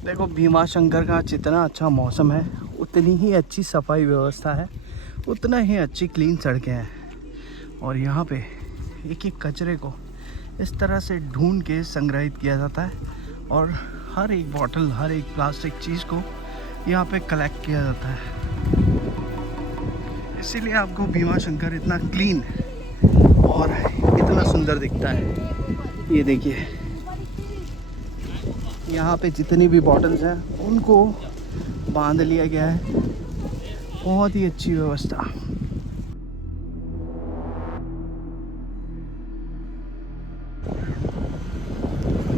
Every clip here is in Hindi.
देखो भीमा शंकर का जितना अच्छा मौसम है उतनी ही अच्छी सफाई व्यवस्था है, उतना ही अच्छी क्लीन सड़कें हैं। और यहाँ पे एक एक कचरे को इस तरह से ढूंढ के संग्रहित किया जाता है और हर एक बॉटल, हर एक प्लास्टिक चीज़ को यहाँ पे कलेक्ट किया जाता है। इसीलिए आपको भीमा शंकर इतना क्लीन और इतना सुंदर दिखता है। ये देखिए, यहाँ पे जितनी भी बॉटल्स हैं उनको बांध लिया गया है। बहुत ही अच्छी व्यवस्था।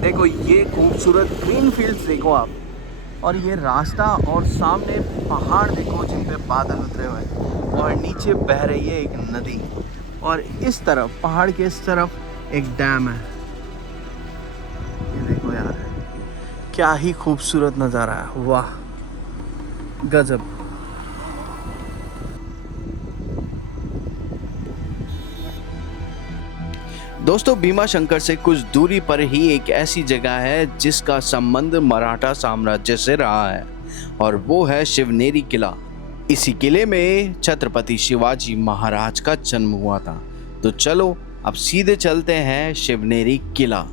देखो ये खूबसूरत ग्रीन फील्ड्स देखो आप, और ये रास्ता और सामने पहाड़ देखो जिन पे बादल उतरे हुए हैं और नीचे बह रही है एक नदी, और इस तरफ पहाड़ के इस तरफ एक डैम है। ये देखो यार, क्या ही खूबसूरत नज़ारा है, वाह गजब। दोस्तों भीमा शंकर से कुछ दूरी पर ही एक ऐसी जगह है जिसका संबंध मराठा साम्राज्य से रहा है, और वो है शिवनेरी किला। इसी किले में छत्रपति शिवाजी महाराज का जन्म हुआ था। तो चलो अब सीधे चलते हैं शिवनेरी किला।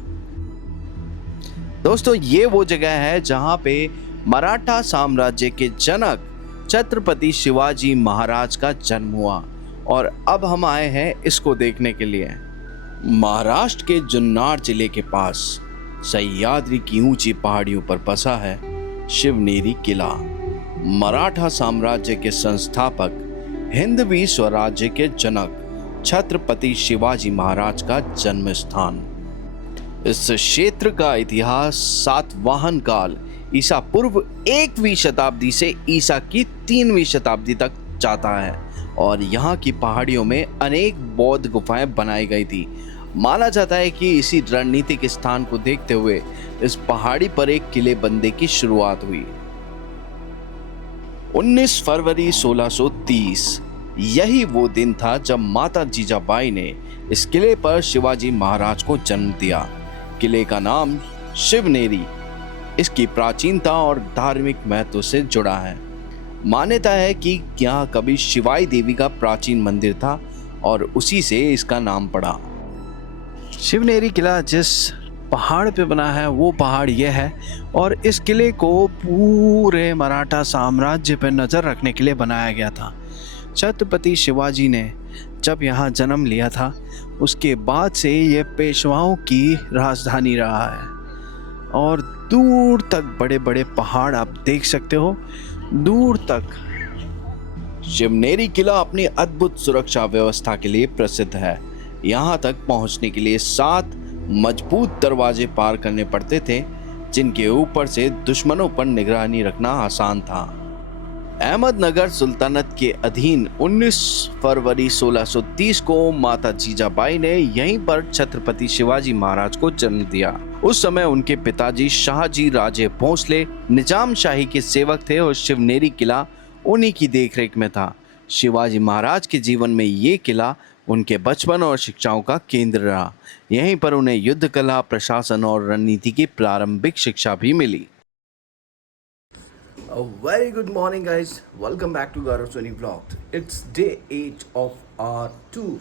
दोस्तों ये वो जगह है जहां पे मराठा साम्राज्य के जनक छत्रपति शिवाजी महाराज का जन्म हुआ, और अब हम आए हैं इसको देखने के लिए। महाराष्ट्र के जुन्नर जिले के पास सह्याद्री की ऊंची पहाड़ियों पर बसा है शिवनेरी किला। मराठा साम्राज्य के संस्थापक, हिंदवी स्वराज्य के जनक छत्रपति शिवाजी महाराज का जन्म स्थान। इस क्षेत्र का इतिहास सातवाहन काल ईसा पूर्व 1वीं शताब्दी से ईसा की 3वीं शताब्दी तक जाता है, और यहाँ की पहाड़ियों में अनेक बौद्ध गुफाएं बनाई गई थी। माना जाता है कि इसी रणनीतिक स्थान को देखते हुए इस पहाड़ी पर एक किले बनने की शुरुआत हुई। 19 फरवरी 1630 यही वो दिन था जब माता जीजाबाई ने इस किले पर शिवाजी महाराज को जन्म दिया। किले का नाम शिवनेरी इसकी प्राचीनता और धार्मिक महत्व से जुड़ा है। मान्यता है कि यहाँ कभी शिवाई देवी का प्राचीन मंदिर था और उसी से इसका नाम पड़ा। शिवनेरी किला जिस पहाड़ पे बना है वो पहाड़ ये है, और इस किले को पूरे मराठा साम्राज्य पर नज़र रखने के लिए बनाया गया था। छत्रपति शिवाजी ने जब यहाँ जन्म लिया था उसके बाद से ये पेशवाओं की राजधानी रहा है, और दूर तक बड़े बड़े पहाड़ आप देख सकते हो, दूर तक। शिवनेरी किला अपनी अद्भुत सुरक्षा व्यवस्था के लिए प्रसिद्ध है। यहाँ तक पहुँचने के लिए 7 मजबूत दरवाजे पार करने पड़ते थे, जिनके ऊपर से दुश्मनों पर निगरानी रखना आसान था। अहमदनगर सुल्तानत के अधीन 19 फरवरी 1630 को माता जीजाबाई ने यहीं पर छत्रपति शिवाजी महाराज को जन्म दिया। उस समय उनके पिताजी शाहजी राजे भोसले निजाम शाही के सेवक थे और शिवनेरी किला उन्हीं की देखरेख में था। शिवाजी महाराज के जीवन में ये किला उनके बचपन और शिक्षाओं का केंद्र रहा। यहीं पर उन्हें युद्ध कला, प्रशासन और रणनीति की प्रारंभिक शिक्षा भी मिली। A very good morning guys, welcome back to Gaurav Soni Vlog. It's day 8 of our tour.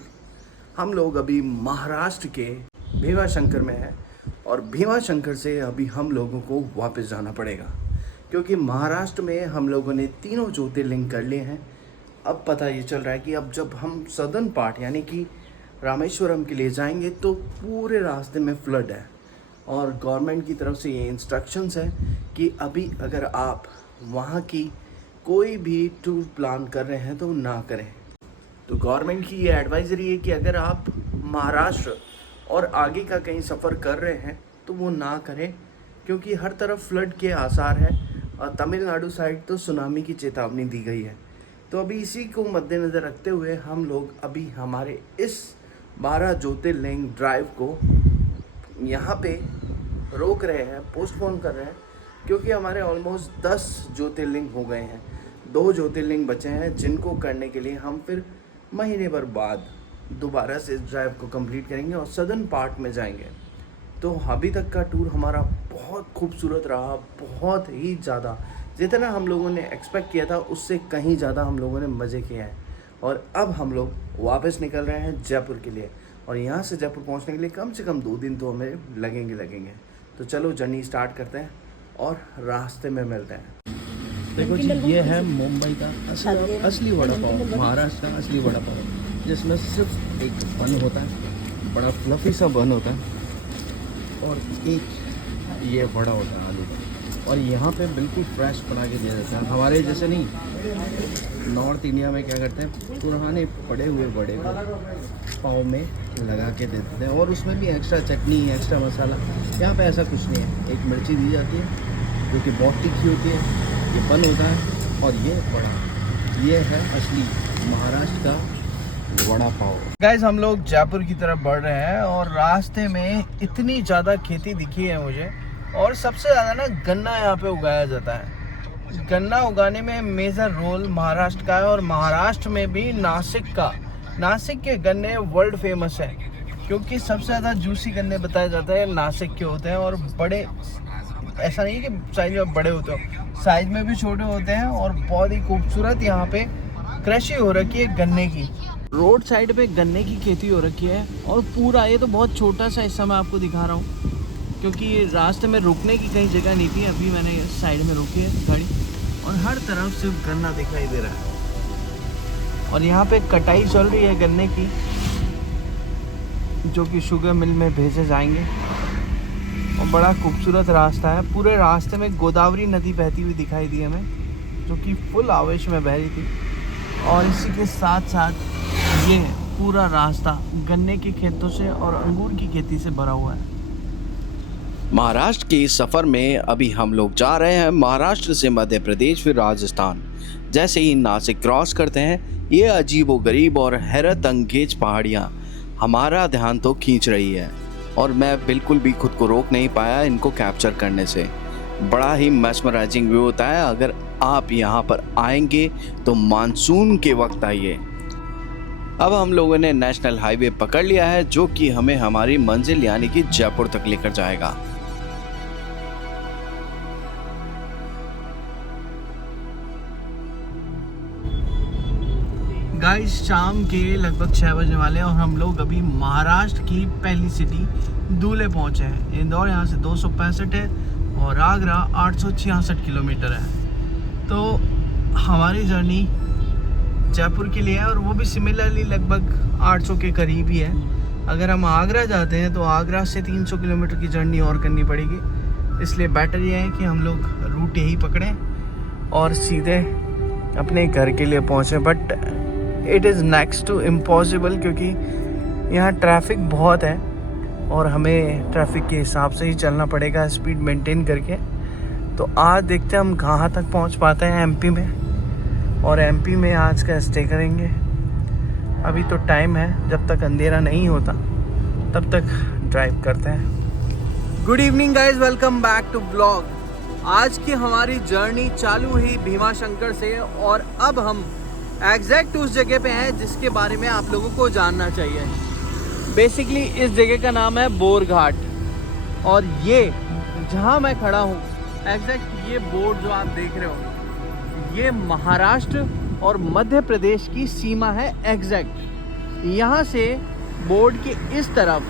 हम लोग अभी महाराष्ट्र के भीमा शंकर में हैं, और भीमा शंकर से अभी हम लोगों को वापस जाना पड़ेगा, क्योंकि महाराष्ट्र में हम लोगों ने तीनों ज्योतिर्लिंग कर लिए हैं। अब पता ये चल रहा है कि अब जब हम सदर्न पार्ट यानी कि रामेश्वरम के लिए जाएंगे तो पूरे रास्ते में फ्लड है, और गवर्नमेंट की तरफ से ये इंस्ट्रक्शंस है कि अभी अगर आप वहाँ की कोई भी टूर प्लान कर रहे हैं तो ना करें। तो गवर्नमेंट की ये एडवाइजरी है कि अगर आप महाराष्ट्र और आगे का कहीं सफ़र कर रहे हैं तो वो ना करें, क्योंकि हर तरफ फ्लड के आसार हैं, और तमिलनाडु साइड तो सुनामी की चेतावनी दी गई है। तो अभी इसी को मद्देनज़र रखते हुए हम लोग अभी हमारे इस 12 ज्योतिर्लिंग ड्राइव को यहाँ पे रोक रहे हैं, पोस्टपोन कर रहे हैं, क्योंकि हमारे ऑलमोस्ट 10 ज्योतिर्लिंग हो गए हैं। 2 ज्योतिर्लिंग बचे हैं जिनको करने के लिए हम फिर महीने भर बाद दोबारा से इस ड्राइव को कंप्लीट करेंगे और सदर्न पार्ट में जाएंगे। तो अभी तक का टूर हमारा बहुत खूबसूरत रहा, बहुत ही ज़्यादा। जितना हम लोगों ने एक्सपेक्ट किया था उससे कहीं ज़्यादा हम लोगों ने मज़े किए हैं। और अब हम लोग वापस निकल रहे हैं जयपुर के लिए, और यहाँ से जयपुर पहुँचने के लिए कम से कम 2 दिन तो हमें लगेंगे। तो चलो जर्नी स्टार्ट करते हैं और रास्ते में मिलते हैं। देखो जी, ये है मुंबई का असली वड़ा पाव, महाराष्ट्र का असली वड़ा पाव, जिसमें सिर्फ एक बन होता है, बड़ा फ्लफी सा बन होता है, और एक ये वड़ा होता है आलू का, और यहाँ पे बिल्कुल फ्रेश बना के दिया जाता है। हमारे जैसे नहीं, नॉर्थ इंडिया में क्या करते हैं, पुराने पड़े हुए वड़े को पाव में लगा के दे देते हैं, और उसमें भी एक्स्ट्रा चटनी, एक्स्ट्रा मसाला। यहाँ पे ऐसा कुछ नहीं है, एक मिर्ची दी जाती है जो कि बहुत तीखी होती है, ये बन होता है, और ये वड़ा, ये है असली महाराष्ट्र का वड़ा पाव। गाइस, हम लोग जयपुर की तरफ बढ़ रहे हैं और रास्ते में इतनी ज़्यादा खेती दिखी है मुझे, और सबसे ज़्यादा ना गन्ना यहाँ पे उगाया जाता है। गन्ना उगाने में मेजर रोल महाराष्ट्र का है, और महाराष्ट्र में भी नासिक के गन्ने वर्ल्ड फेमस है, क्योंकि सबसे ज़्यादा जूसी गन्ने बताया जाता है नासिक के होते हैं, और बड़े, ऐसा नहीं है कि साइज में बड़े होते हो, साइज में भी छोटे होते हैं, और बहुत ही खूबसूरत यहाँ पे कृषि हो रखी है गन्ने की। रोड साइड पे गन्ने की खेती हो रखी है, और पूरा ये तो बहुत छोटा सा हिस्सा मैं आपको दिखा रहा हूँ, क्योंकि रास्ते में रुकने की कहीं जगह नहीं थी। अभी मैंने साइड में रोकी है गाड़ी, और हर तरफ सिर्फ गन्ना दिखाई दे रहा है, और यहाँ पे कटाई चल रही है गन्ने की, जो कि शुगर मिल में भेजे जाएंगे। और बड़ा खूबसूरत रास्ता है, पूरे रास्ते में गोदावरी नदी बहती हुई दिखाई दी हमें, जो कि फुल आवेश में बह रही थी, और इसी के साथ साथ ये पूरा रास्ता गन्ने के खेतों से और अंगूर की खेती से भरा हुआ है। महाराष्ट्र के इस सफ़र में अभी हम लोग जा रहे हैं महाराष्ट्र से मध्य प्रदेश फिर राजस्थान। जैसे ही नासिक क्रॉस करते हैं, ये अजीबोगरीब और हैरत अंगेज पहाड़ियाँ हमारा ध्यान तो खींच रही है, और मैं बिल्कुल भी खुद को रोक नहीं पाया इनको कैप्चर करने से। बड़ा ही मैस्मराइजिंग व्यू होता है। अगर आप यहाँ पर आएंगे तो मानसून के वक्त आइए। अब हम लोगों ने नेशनल हाईवे पकड़ लिया है, जो कि हमें हमारी मंजिल यानी कि जयपुर तक लेकर जाएगा। गाइस, शाम के लगभग 6 बजने वाले हैं, और हम लोग अभी महाराष्ट्र की पहली सिटी धुले पहुंचे हैं। इंदौर यहाँ से 265 है, और आगरा 866 किलोमीटर है। तो हमारी जर्नी जयपुर के लिए है, और वो भी सिमिलरली लगभग 800 के करीब ही है। अगर हम आगरा जाते हैं तो आगरा से 300 किलोमीटर की जर्नी और करनी पड़ेगी, इसलिए बेटर ये है कि हम लोग रूट यही पकड़ें और सीधे अपने घर के लिए पहुँचें। But it is next to impossible, क्योंकि यहाँ ट्रैफिक बहुत है, और हमें ट्रैफिक के हिसाब से ही चलना पड़ेगा, स्पीड मेंटेन करके। तो आज देखते हैं हम कहाँ तक पहुँच पाते हैं एमपी में, और एमपी में आज का स्टे करेंगे। अभी तो टाइम है, जब तक अंधेरा नहीं होता तब तक ड्राइव करते हैं। Good evening guys, welcome back to blog. आज की हमारी जर्नी चालू हुई भीमाशंकर से, और अब हम एग्जैक्ट उस जगह पे हैं जिसके बारे में आप लोगों को जानना चाहिए। बेसिकली इस जगह का नाम है बोर घाट, और ये जहाँ मैं खड़ा हूँ एग्जैक्ट ये बोर्ड जो आप देख रहे हो, ये महाराष्ट्र और मध्य प्रदेश की सीमा है एग्जैक्ट। यहाँ से बोर्ड के इस तरफ,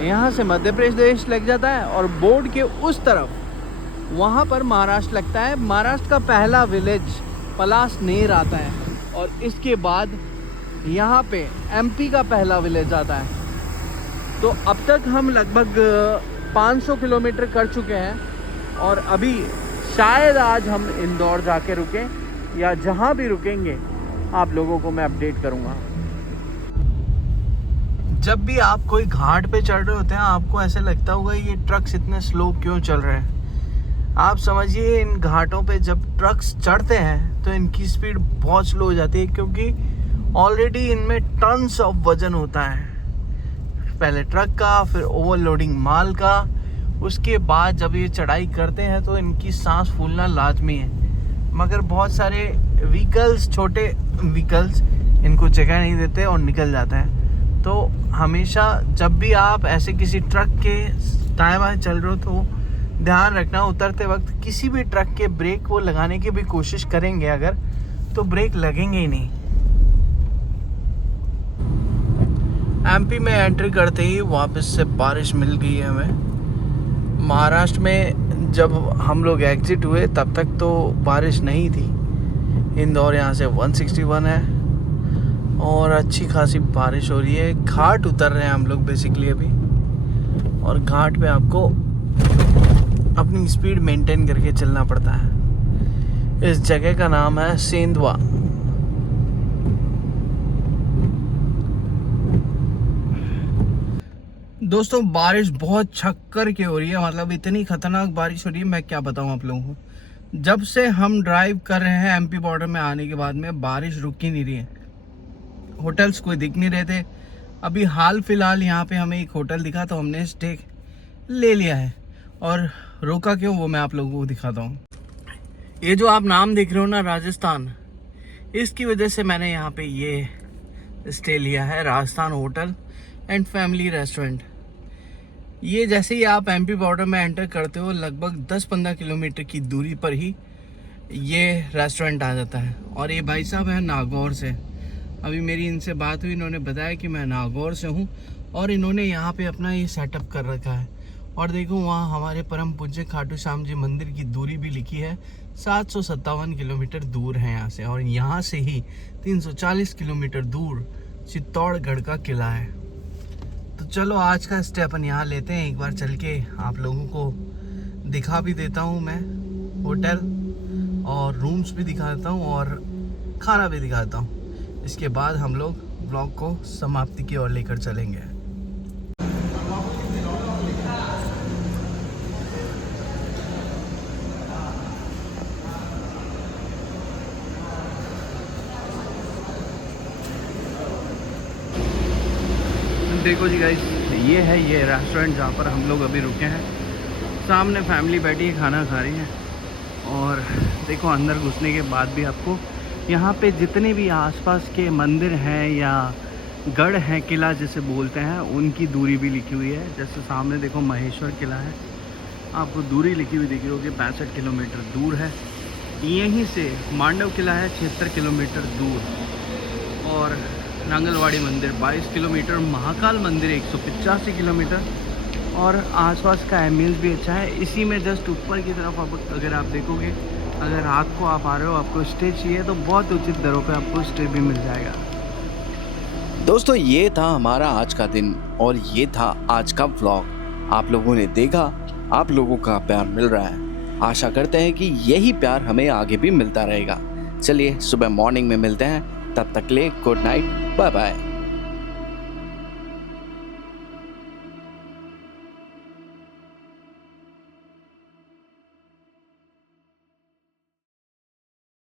यहाँ से मध्य प्रदेश लग जाता है, और बोर्ड के उस तरफ वहाँ पर महाराष्ट्र लगता है। महाराष्ट्र का पहला विलेज पलासनेर आता है, और इसके बाद यहाँ पे एमपी का पहला विलेज आता है। तो अब तक हम लगभग 500 किलोमीटर कर चुके हैं, और अभी शायद आज हम इंदौर जाके रुकें, या जहाँ भी रुकेंगे आप लोगों को मैं अपडेट करूँगा। जब भी आप कोई घाट पे चढ़ रहे होते हैं, आपको ऐसे लगता होगा ये ट्रक्स इतने स्लो क्यों चल रहे हैं। आप समझिए, इन घाटों पे जब ट्रक्स चढ़ते हैं तो इनकी स्पीड बहुत स्लो हो जाती है, क्योंकि ऑलरेडी इनमें टन्स ऑफ वजन होता है, पहले ट्रक का, फिर ओवरलोडिंग माल का। उसके बाद जब ये चढ़ाई करते हैं तो इनकी सांस फूलना लाजमी है, मगर बहुत सारे व्हीकल्स, छोटे व्हीकल्स इनको जगह नहीं देते और निकल जाते हैं। तो हमेशा जब भी आप ऐसे किसी ट्रक के दाएं बाएं चल रहे हो तो ध्यान रखना, उतरते वक्त किसी भी ट्रक के ब्रेक को लगाने की भी कोशिश करेंगे अगर, तो ब्रेक लगेंगे ही नहीं। एमपी में एंट्री करते ही वापस से बारिश मिल गई है हमें। महाराष्ट्र में जब हम लोग एग्जिट हुए तब तक तो बारिश नहीं थी। इंदौर यहाँ से 161 है और अच्छी खासी बारिश हो रही है। घाट उतर रहे हैं हम लोग बेसिकली अभी, और घाट पे आपको अपनी स्पीड मेंटेन करके चलना पड़ता है। इस जगह का नाम है सेंधवा। दोस्तों बारिश बहुत छक्कर के हो रही है, मतलब इतनी खतरनाक बारिश हो रही है, मैं क्या बताऊं आप लोगों को। जब से हम ड्राइव कर रहे हैं एमपी बॉर्डर में आने के बाद में बारिश रुक ही नहीं रही है। होटल्स कोई दिख नहीं रहे थे। अभी हाल फिलहाल यहाँ पे हमें एक होटल दिखा तो हमने स्टे ले लिया है, और रोका क्यों वो मैं आप लोगों को दिखाता हूँ। ये जो आप नाम देख रहे हो ना, राजस्थान, इसकी वजह से मैंने यहाँ पे ये स्टे लिया है, Rajasthan hotel and family restaurant. ये जैसे ही आप एमपी बॉर्डर में एंटर करते हो लगभग 10-15 किलोमीटर की दूरी पर ही ये रेस्टोरेंट आ जाता है। और ये भाई साहब हैं नागौर से। अभी मेरी इनसे बात हुई, इन्होंने बताया कि मैं नागौर से हूँ और इन्होंने यहाँ पे अपना ये सेटअप कर रखा है। और देखो वहाँ हमारे परम पूज्य खाटू श्याम जी मंदिर की दूरी भी लिखी है, 757 किलोमीटर दूर है यहाँ से। और यहाँ से ही 340 किलोमीटर दूर चित्तौड़गढ़ का किला है। तो चलो आज का स्टे अपन यहाँ लेते हैं। एक बार चल के आप लोगों को दिखा भी देता हूँ मैं होटल, और रूम्स भी दिखाता हूँ और खाना भी दिखाता हूँ। इसके बाद हम लोग ब्लॉग को समाप्ति की ओर लेकर चलेंगे। देखो जी गाइस, ये है ये रेस्टोरेंट जहाँ पर हम लोग अभी रुके हैं। सामने फैमिली बैठी है, खाना खा रही है। और देखो अंदर घुसने के बाद भी आपको यहाँ पे जितने भी आसपास के मंदिर हैं या गढ़ हैं, किला जैसे बोलते हैं, उनकी दूरी भी लिखी हुई है। जैसे सामने देखो महेश्वर किला है, आपको दूरी लिखी हुई दिख रही होगी, 65 किलोमीटर दूर है। यहीं से मांडव किला है 76 किलोमीटर दूर, और नांगलवाड़ी मंदिर 22 किलोमीटर, महाकाल मंदिर 185 किलोमीटर, और आसपास का एम्बियंस भी अच्छा है। इसी में जस्ट ऊपर की तरफ आप अगर आप देखोगे, अगर रात को आप आ रहे हो, आपको स्टे चाहिए तो बहुत उचित दरों पे आपको स्टे भी मिल जाएगा। दोस्तों ये था हमारा आज का दिन और ये था आज का व्लॉग। आप लोगों ने देखा, आप लोगों का प्यार मिल रहा है। आशा करते हैं कि यही प्यार हमें आगे भी मिलता रहेगा। चलिए सुबह मॉर्निंग में मिलते हैं, तब तक ले गुड नाइट, बाय बाय।